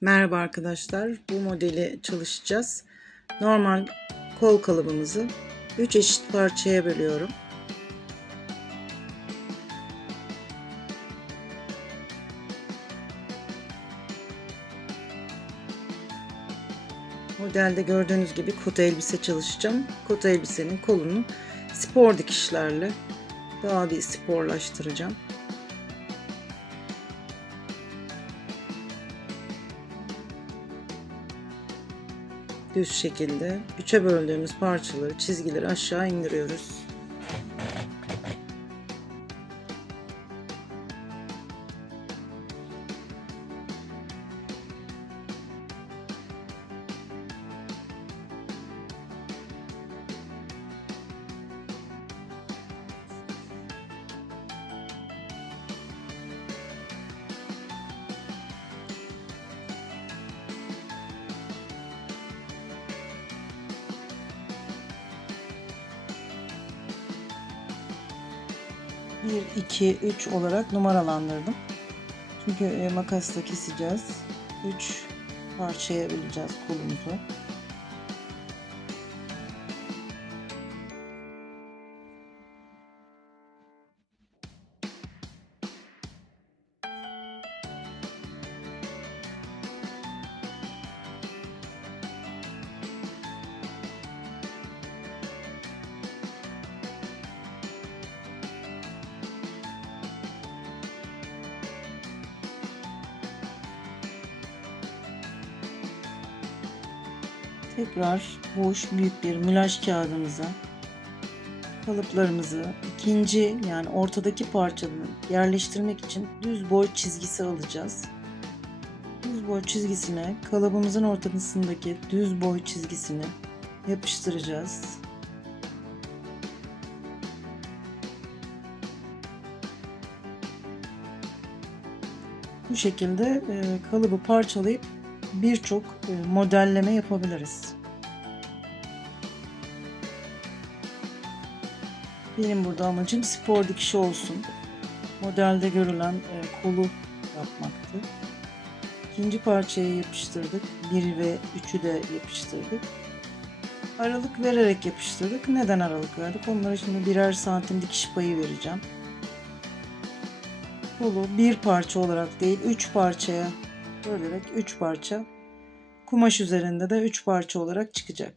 Merhaba arkadaşlar. Bu modeli çalışacağız. Normal kol kalıbımızı 3 eşit parçaya bölüyorum. Modelde gördüğünüz gibi kot elbise çalışacağım. Kot elbisenin kolunu spor dikişlerle daha bir sporlaştıracağım. Düz şekilde üçe böldüğümüz parçaları, çizgileri aşağı indiriyoruz. Bir, iki, üç olarak numaralandırdım. Çünkü e, makasla keseceğiz. Üç parçaya böleceğiz kolumuzu. Tekrar boş büyük bir mülaj kağıdımıza kalıplarımızı ikinci yani ortadaki parçanın yerleştirmek için düz boy çizgisi alacağız. Düz boy çizgisine kalıbımızın ortasındaki düz boy çizgisini yapıştıracağız. Bu şekilde e, kalıbı parçalayıp birçok e, modelleme yapabiliriz. Benim burada amacım spor dikişi olsun. Modelde görülen e, kolu yapmaktı. İkinci parçayı yapıştırdık. Bir ve üçü de yapıştırdık. Aralık vererek yapıştırdık. Neden aralık verdik? Onlara şimdi birer santim dikiş payı vereceğim. Kolu bir parça olarak değil, üç parçaya bölerek 3 parça kumaş üzerinde de 3 parça olarak çıkacak.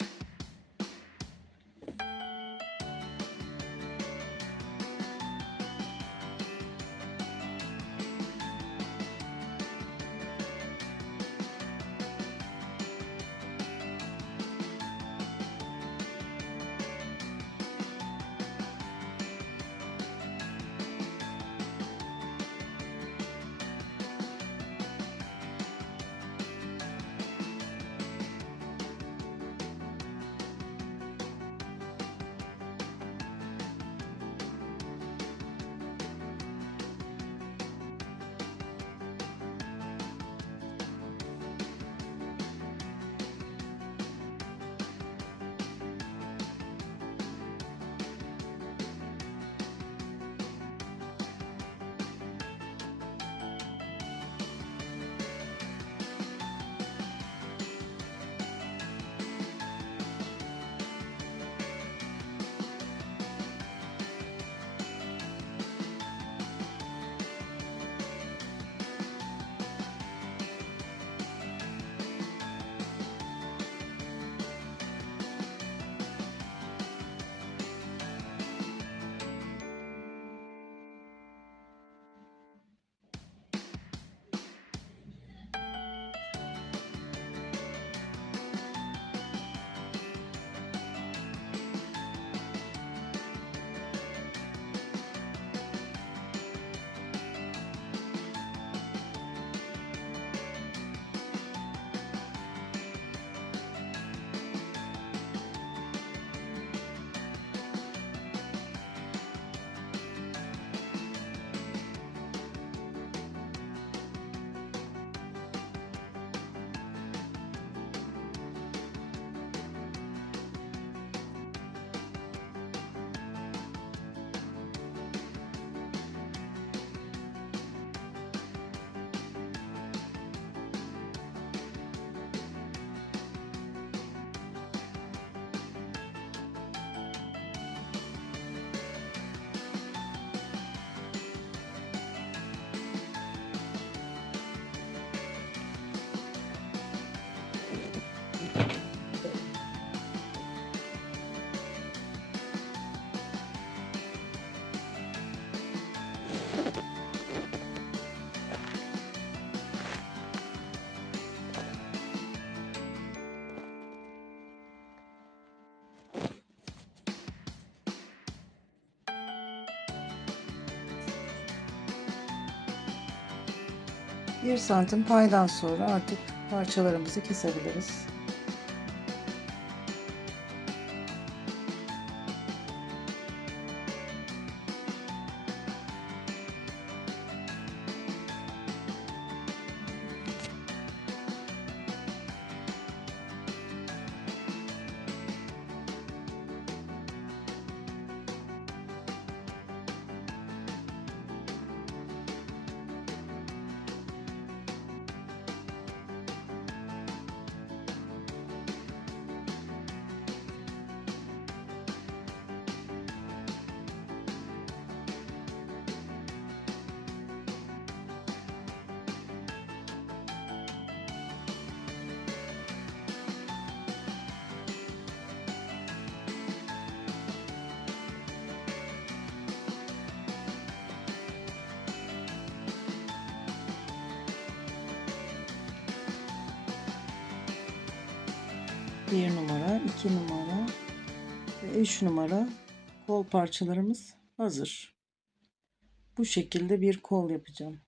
1 santim paydan sonra artık parçalarımızı kesebiliriz. Bir numara, iki numara ve üç numara kol parçalarımız hazır. Bu şekilde bir kol yapacağım.